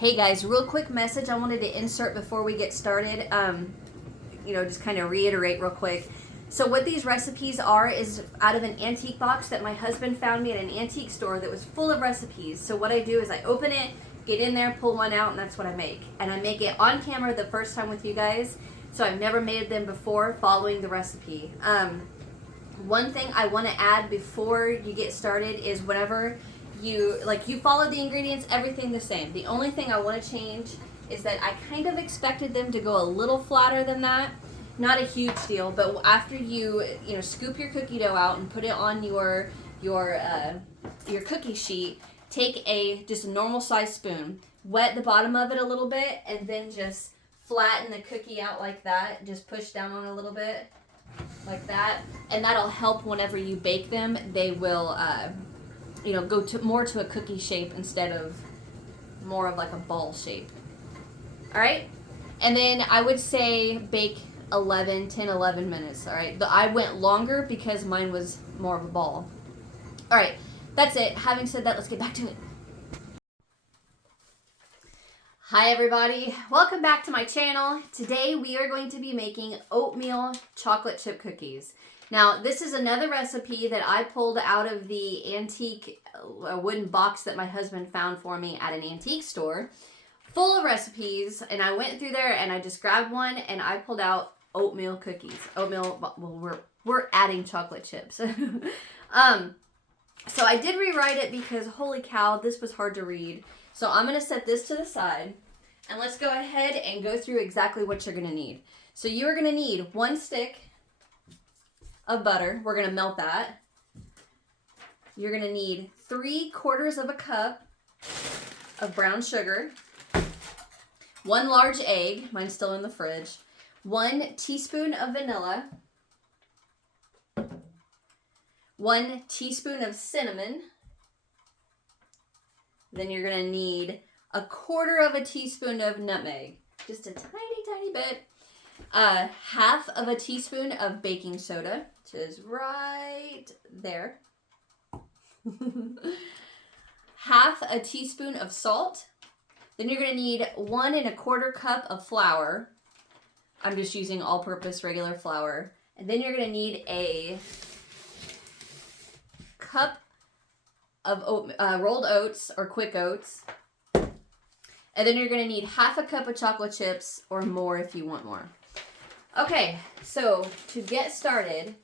Hey guys, real quick message I wanted to insert before we get started. Just kind of reiterate real quick. So what these recipes are is out of an antique box that my husband found me at an antique store that was full of recipes. So what I do is I open it, get in there, pull one out, and that's what I make. And I make it on camera the first time with you guys. So I've never made them before following the recipe. One thing I want to add before you get started is whenever you follow the ingredients, everything the same. The only thing I want to change is that I kind of expected them to go a little flatter than that. Not a huge deal, but after you scoop your cookie dough out and put it on your cookie sheet, take just a normal size spoon, wet the bottom of it a little bit, and then just flatten the cookie out like that. Just push down on it a little bit like that, and that'll help whenever you bake them. They will go more to a cookie shape instead of more of like a ball shape. All right, and then I would say bake 10, 11 minutes. All right, I went longer because mine was more of a ball. All right, that's it. Having said that, let's get back to it. Hi everybody, welcome back to my channel. Today we are going to be making oatmeal chocolate chip cookies. Now this is another recipe that I pulled out of the antique wooden box that my husband found for me at an antique store, full of recipes, and I went through there and I just grabbed one and I pulled out oatmeal cookies. Well, we're adding chocolate chips. So I did rewrite it because holy cow, this was hard to read. So I'm going to set this to the side and let's go ahead and go through exactly what you're going to need. So you're going to need 1 stick of butter. We're going to melt that. You're going to need 3/4 cup of brown sugar, 1 large egg, mine's still in the fridge, 1 teaspoon of vanilla, 1 teaspoon of cinnamon. Then you're going to need 1/4 teaspoon of nutmeg, just a tiny bit. 1/2 teaspoon of baking soda, which is right there. 1/2 teaspoon of salt. Then you're going to need 1 1/4 cup of flour. I'm just using all-purpose regular flour. And then you're going to need a cup of rolled oats or quick oats. And then you're going to need 1/2 cup of chocolate chips or more if you want more. Okay, so to get started,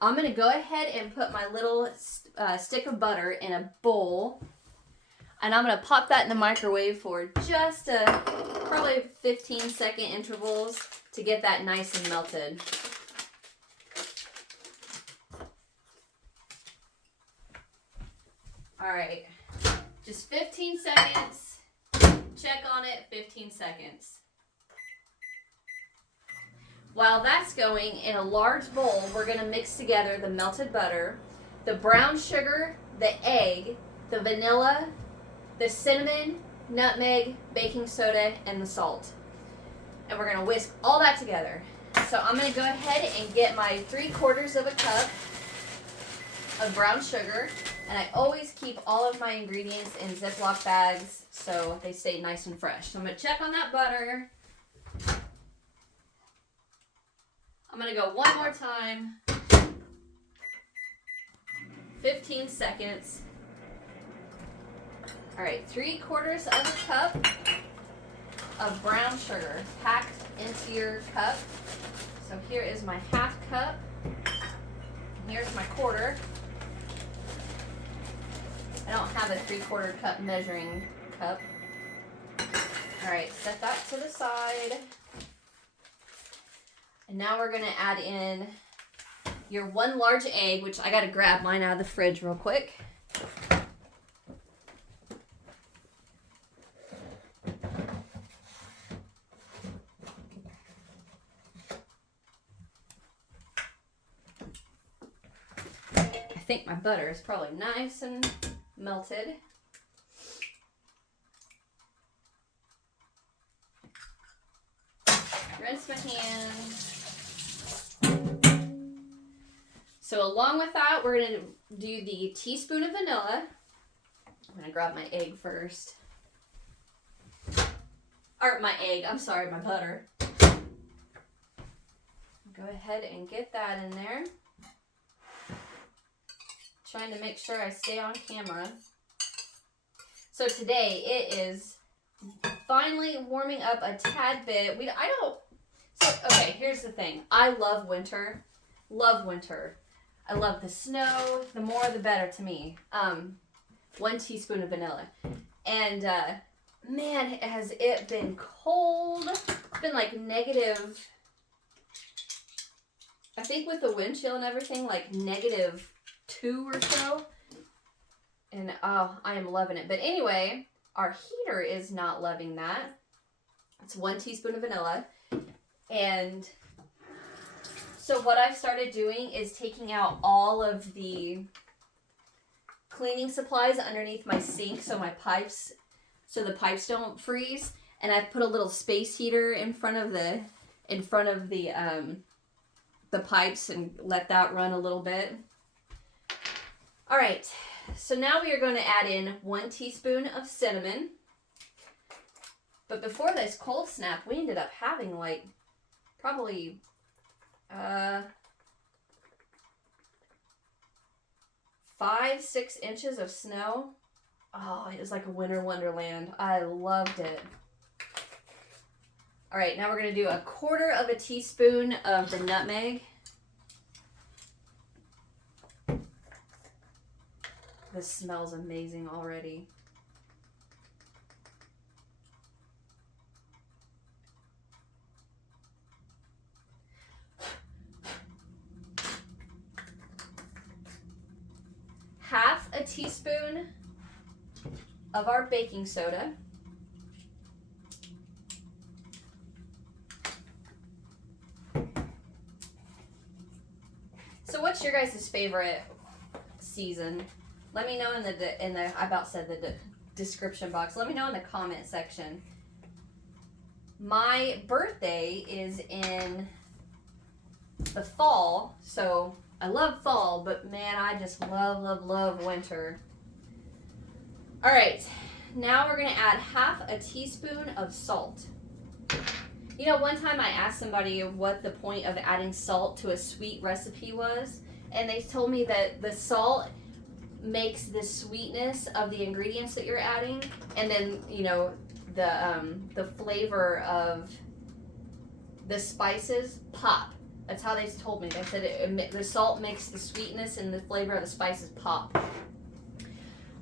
I'm going to go ahead and put my little stick of butter in a bowl. And I'm going to pop that in the microwave for just probably 15-second intervals to get that nice and melted. All right, just 15 seconds. Check on it, 15 seconds. While that's going, in a large bowl, we're going to mix together the melted butter, the brown sugar, the egg, the vanilla, the cinnamon, nutmeg, baking soda, and the salt. And we're going to whisk all that together. So I'm going to go ahead and get my 3/4 cup of brown sugar. And I always keep all of my ingredients in Ziploc bags so they stay nice and fresh. So I'm going to check on that butter. I'm going to go one more time. 15 seconds. All right, 3/4 cup of brown sugar packed into your cup. So here is my 1/2 cup. Here's my 1/4. I don't have a 3/4 cup measuring cup. All right, set that to the side. And now we're going to add in your 1 large egg, which I got to grab mine out of the fridge real quick. I think my butter is probably nice and melted. Rinse my hands. So along with that, we're going to do the teaspoon of vanilla. I'm going to grab my egg first. or my egg, I'm sorry, my butter. Go ahead and get that in there. Trying to make sure I stay on camera. So today it is finally warming up a tad bit. Okay, here's the thing. I love winter. Love winter. I love the snow. The more the better to me. 1 teaspoon of vanilla. And man, has it been cold. It's been like negative, I think with the wind chill and everything, like -2 or so. And oh, I am loving it. But anyway, our heater is not loving that. It's 1 teaspoon of vanilla. And so what I've started doing is taking out all of the cleaning supplies underneath my sink so the pipes don't freeze. And I've put a little space heater in front of the pipes and let that run a little bit. All right, so now we are going to add in 1 teaspoon of cinnamon. But before this cold snap, we ended up having like probably 5-6 inches of snow. Oh, it was like a winter wonderland. I loved it. All right, now we're going to do 1/4 teaspoon of the nutmeg. This smells amazing already. Half a teaspoon of our baking soda. So what's your guys' favorite season? Let me know in the I about said the description box. Let me know in the comment section. My birthday is in the fall, so I love fall, but man, I just love winter. All right, now we're gonna add half a teaspoon of salt. You know, one time I asked somebody what the point of adding salt to a sweet recipe was, and they told me that the salt makes the sweetness of the ingredients that you're adding, and then, you know, the flavor of the spices pop. That's how they told me. They said the salt makes the sweetness and the flavor of the spices pop.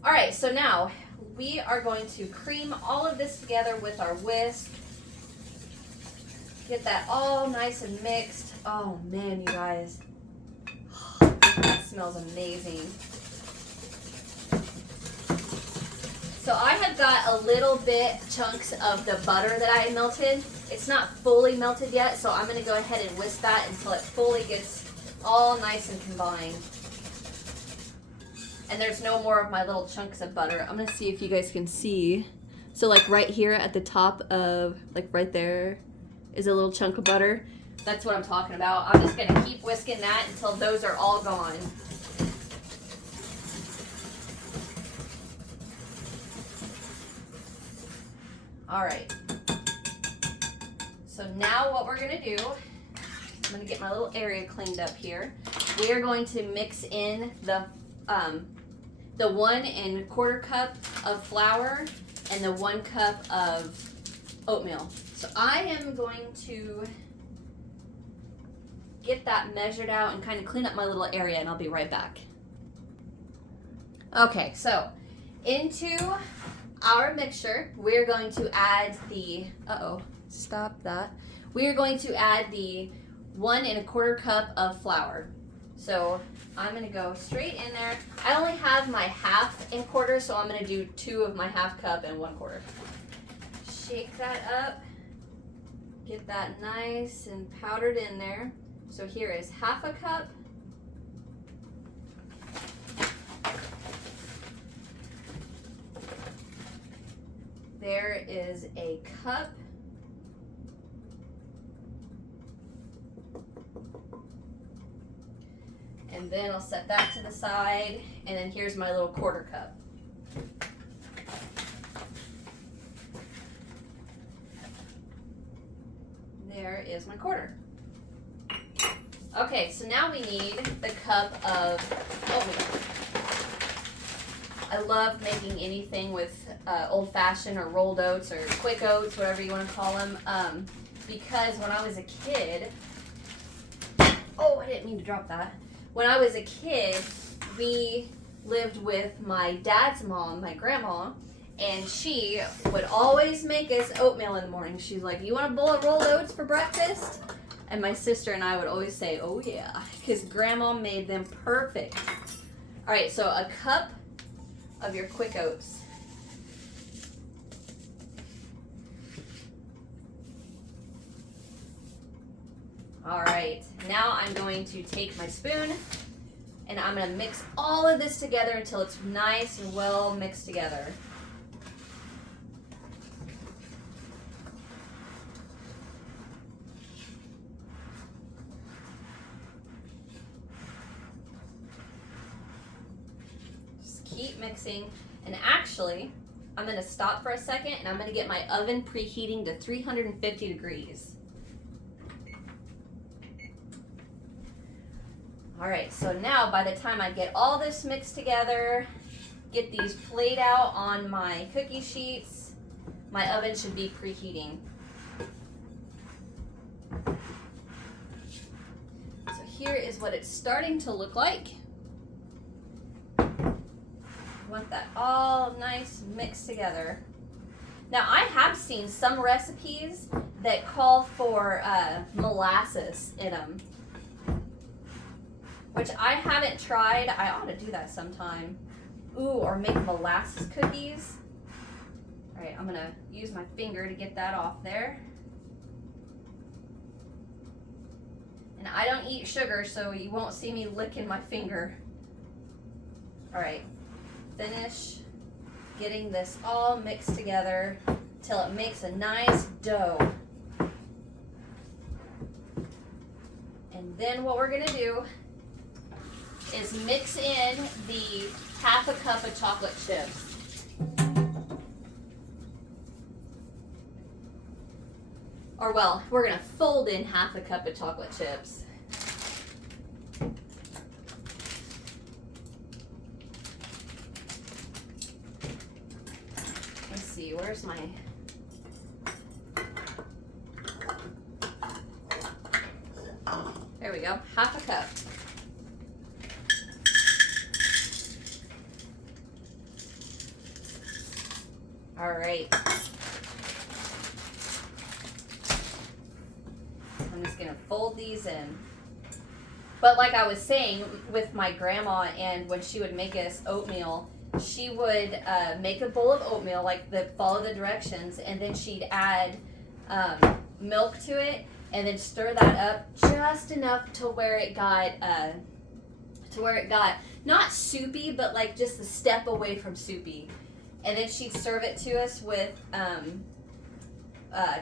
All right, so now we are going to cream all of this together with our whisk. Get that all nice and mixed. Oh man, you guys. That smells amazing. So I have got a little bit chunks of the butter that I melted. It's not fully melted yet, so I'm going to go ahead and whisk that until it fully gets all nice and combined. And there's no more of my little chunks of butter. I'm going to see if you guys can see. So like right here at the top of, like right there, is a little chunk of butter. That's what I'm talking about. I'm just going to keep whisking that until those are all gone. All right. So now what we're going to do, I'm going to get my little area cleaned up here. We are going to mix in the 1 1/4 cup of flour and the 1 cup of oatmeal. So I am going to get that measured out and kind of clean up my little area, and I'll be right back. Okay, so into our mixture, we're going to add the, stop that. We are going to add the 1 1/4 cup of flour. So I'm going to go straight in there. I only have my 1/2 and 1/4, so I'm going to do 2 of my 1/2 cup and 1/4. Shake that up. Get that nice and powdered in there. So here is 1/2 cup. There is a cup. And then I'll set that to the side. And then here's my little 1/4 cup. is my quarter. Okay, so now we need the cup of oatmeal. I love making anything with old-fashioned or rolled oats or quick oats, whatever you want to call them, because when I was a kid, oh, I didn't mean to drop that. When I was a kid, we lived with my dad's mom, my grandma, and she would always make us oatmeal in the morning. She's like, "You want a bowl of rolled oats for breakfast?" And my sister and I would always say, "Oh yeah," because Grandma made them perfect. All right, so a cup of your quick oats. All right, now I'm going to take my spoon and I'm going to mix all of this together until it's nice and well mixed together. Keep mixing, and actually I'm going to stop for a second and I'm going to get my oven preheating to 350 degrees. Alright, so now by the time I get all this mixed together, get these played out on my cookie sheets, my oven should be preheating. So here is what it's starting to look like. Want that all nice mixed together. Now I have seen some recipes that call for molasses in them, which I haven't tried. I ought to do that sometime. Ooh, or make molasses cookies. All right, I'm gonna use my finger to get that off there. And I don't eat sugar, so you won't see me licking my finger. All right. Finish getting this all mixed together till it makes a nice dough. And then what we're going to do is mix in the half a cup of chocolate chips. Or well, we're going to fold in half a cup of chocolate chips. Where's my... There we go, half a cup. All right. I'm just gonna fold these in. But like I was saying, with my grandma, and when she would make us oatmeal, she would make a bowl of oatmeal, follow the directions, and then she'd add milk to it, and then stir that up just enough to where it got not soupy, but like just a step away from soupy. And then she'd serve it to us with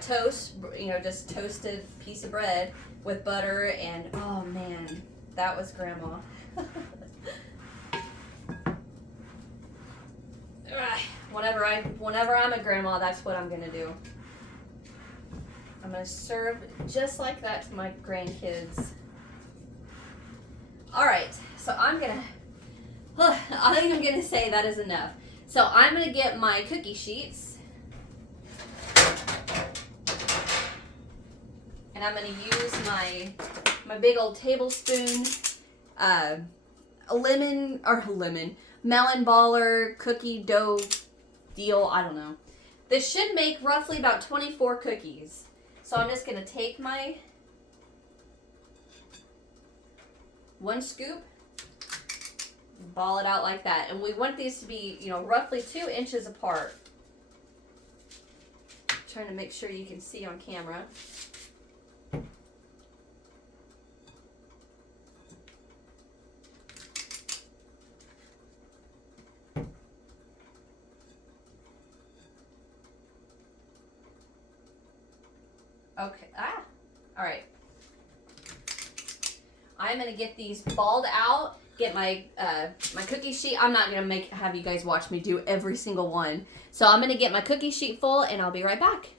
toast, just toasted piece of bread with butter, and oh man, that was Grandma. Whenever I'm a grandma, that's what I'm gonna do. I'm gonna serve just like that to my grandkids. All right, so I think I'm gonna say that is enough. So I'm gonna get my cookie sheets, and I'm gonna use my big old tablespoon, melon baller cookie dough deal. I don't know. This should make roughly about 24 cookies. So I'm just gonna take my 1 scoop, ball it out like that, and we want these to be, roughly 2 inches apart. Trying to make sure you can see on camera. Okay, all right. I'm gonna get these balled out, get my my cookie sheet. I'm not gonna have you guys watch me do every single one. So I'm gonna get my cookie sheet full and I'll be right back.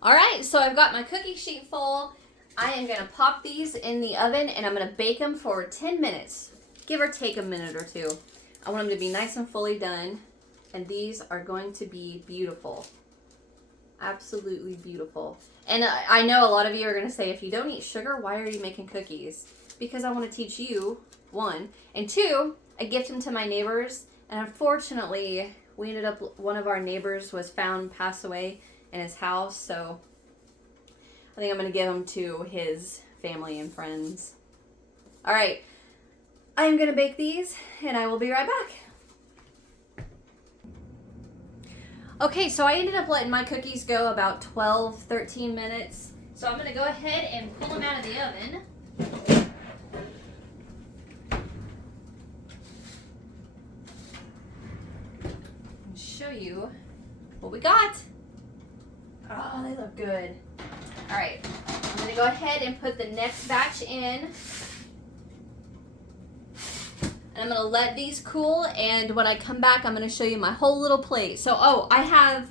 All right, so I've got my cookie sheet full. I am gonna pop these in the oven and I'm gonna bake them for 10 minutes, give or take a minute or two. I want them to be nice and fully done, and these are going to be beautiful. Absolutely beautiful. And I know a lot of you are gonna say, if you don't eat sugar, why are you making cookies? Because I want to teach you, one, and two, I gift them to my neighbors, and unfortunately, we ended up, one of our neighbors was found passed away in his house, so I think I'm going to give them to his family and friends. All right, I'm going to bake these, and I will be right back. Okay, so I ended up letting my cookies go about 12, 13 minutes. So I'm going to go ahead and pull them out of the oven. Show you what we got. Oh, they look good. All right, I'm gonna go ahead and put the next batch in. And I'm gonna let these cool, and when I come back, I'm gonna show you my whole little plate. So, I have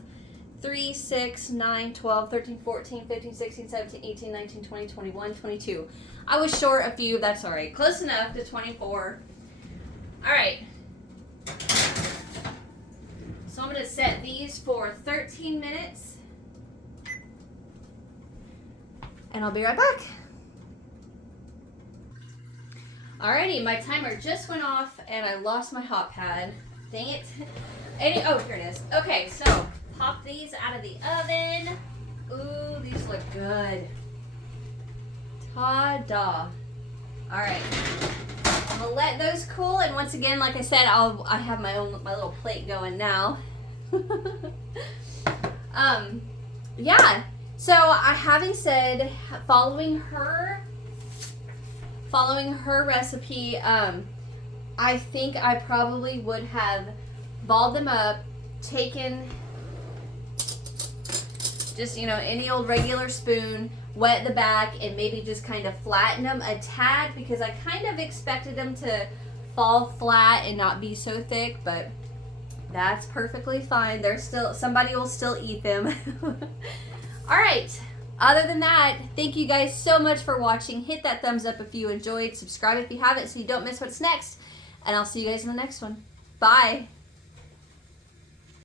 3, 6, 9, 12, 13, 14, 15, 16, 17, 18, 19, 20, 21, 22. I was short a few, that's all right. Close enough to 24. All right. So I'm going to set these for 13 minutes. And I'll be right back. Alrighty, my timer just went off and I lost my hot pad. Dang it. Oh, here it is. Okay, so pop these out of the oven. Ooh, these look good. Ta-da. Alright. I'm gonna let those cool, and once again, like I said, I have my little plate going now. Yeah. So having said, following her recipe, I think I probably would have balled them up, taken just any old regular spoon, wet the back, and maybe just kind of flatten them a tad, because I kind of expected them to fall flat and not be so thick, but that's perfectly fine. Somebody will still eat them. All right, other than that, thank you guys so much for watching. Hit that thumbs up if you enjoyed, subscribe if you haven't so you don't miss what's next, and I'll see you guys in the next one. Bye.